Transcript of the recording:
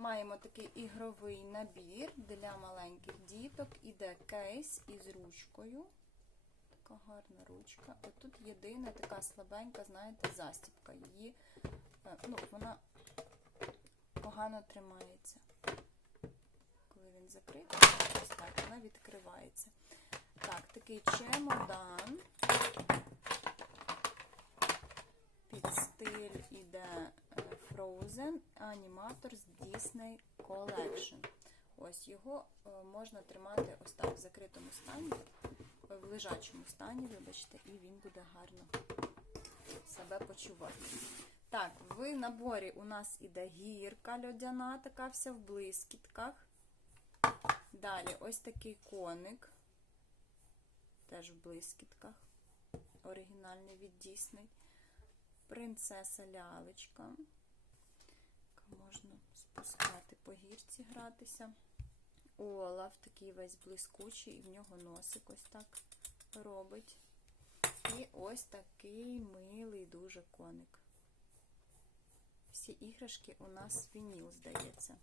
Маємо такий ігровий набір для маленьких діток. Іде кейс із ручкою. Така гарна ручка. Отут єдина така слабенька, знаєте, застібка. Її, е, ну, вона погано тримається. Коли він закритий, ось так, вона відкривається. Так, такий чемодан. Під стиль іде Frozen Animators Disney Collection. Ось його е, можна тримати ось так в закритому стані, е, в лежачому стані, вибачте, і він буде гарно себе почувати. Так, в наборі у нас іде гірка льодяна, така вся в блискітках. Далі ось такий коник, теж в блискітках. Оригінальний від Disney. Принцеса лялечка. Гратися. Олаф такий весь блискучий, і в нього носик ось так робить. І ось такий милий дуже коник. Всі іграшки у нас вініл, здається.